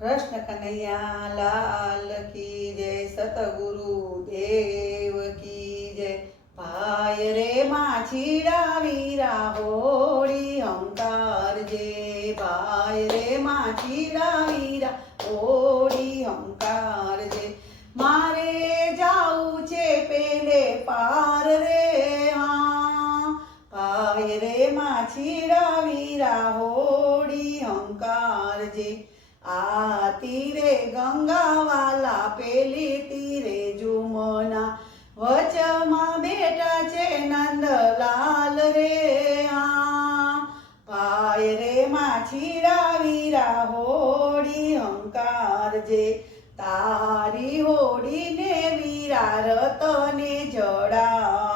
કૃષ્ણ કનૈયા લાલ કી જય સતગુરુ દેવ કી જય. ભાઈ રે માછીડા વીરા હોળી હંકાર જે. ભાઈ રે માછીડા વીરા હોળી હંકાર જે. મારે જાવું છે પેલે પાર રે હા. ભાઈ રે માછીડા વીરા હોળી હંકાર જે. આ તીરે ગંગાવાલા પેલી તીરે જુમના વચમાં બેઠા છે નંદલાલ રે આ. પાય રે માછીરા વીરા હોડી હંકાર જે. તારી હોડીને વીરા રતને જડાવું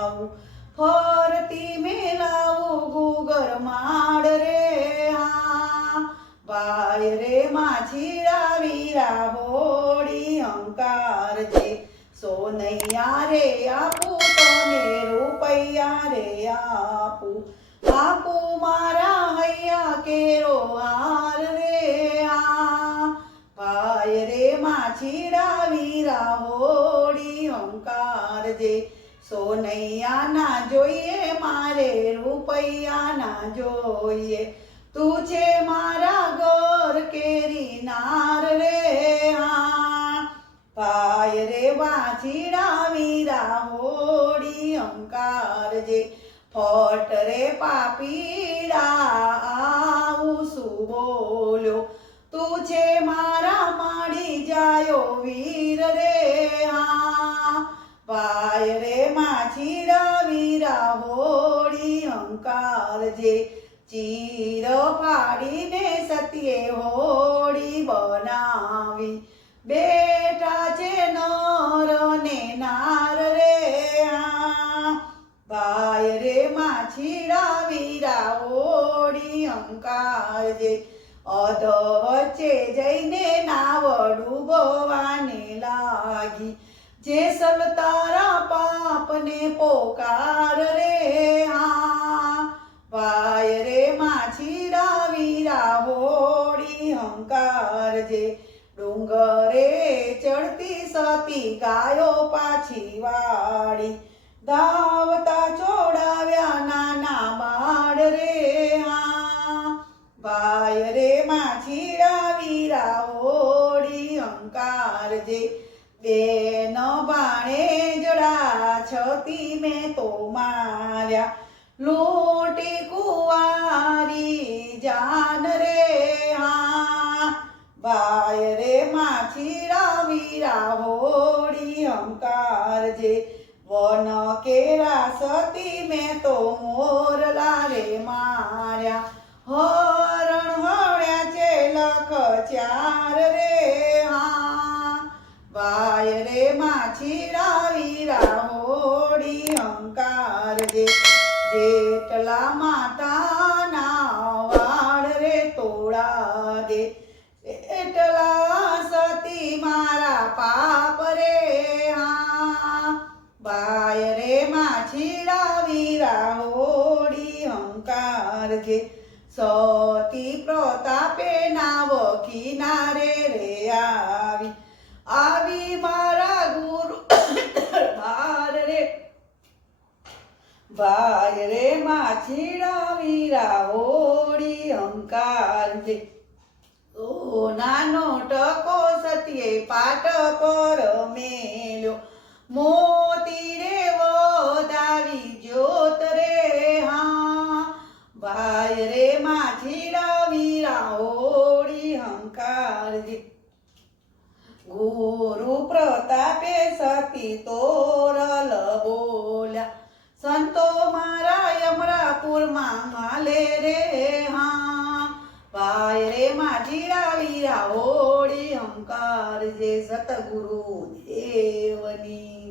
માછીડા વીરા હોડી અંકાર જે સોનૈયા રે આપું, તને રૂપૈયા રે આપું. આપું મારા હૈયા કેરો હાર રે આ. ભાઈ રે માછીડા વીરા હોડી અંકાર જે સોનૈયા ના જોઈએ, મારે રૂપૈયા ના જોઈએ. તું છે મારા ઘર કેરી નાર હોડી જે ફટ રે પાપીડા, આવું શું બોલ્યો? તું છે મારા માડી જાયો વીર રે, હા. ભાઈ રે માછીડા વીરા અંકાર જે, ચીર પાડીને સત્યે હોડી બનાવી. બેઠા છે નર ને આ ભાઈ રે માછીડા વીરા હોડી અંકાર જે અધ વચ્ચે જઈને નાવ ડૂબવાને લાગી. જેસલ તારા પાપને પોકાર રે હા. ભાઈ રે માછીડા વીરા હોડી હંકાર જે ડુંગરે ચડતી સતી ગાયો પાછી વાળી. ધાવતા હોડી અંકાર જે બેન બાણે જડા છતી મેં તો માર્યા. લોટી કુવારી જાન રે હા. ભાઈ રે માછી વીરા હોડી અંકાર જે વન કેરા સતી મેં તો મોરલા રે માર્યા. હરણ અંકાર જેટલા માતાના વાળ રે તોડા દે, એટલા સતી મારા પાપ રે, હા. બાય રે માછીડા વીરા હોડી હંકાર જે સતી પ્રતાપે નાવ કિનારે રે આવી આવી મારા ગુરુ બાર રે ભાઈ રે માછીડા વીરા હોડી અંકાર જે ઓ નાનો ટકો સતીએ પાટ પર મેલ્યો. મોતી રે વધાવી જ્યોત રે હા. ભાઈ રે માછીડા વીરા હોડી હંકાર ગુરુ પ્રતાપે સતી બોલ્યા સંતો મારા યમરાપુરમાં માલે રે, હા. ભાઈ રે માજીરા વીરા હોળી અંકાર જે સતગુરુ દેવની.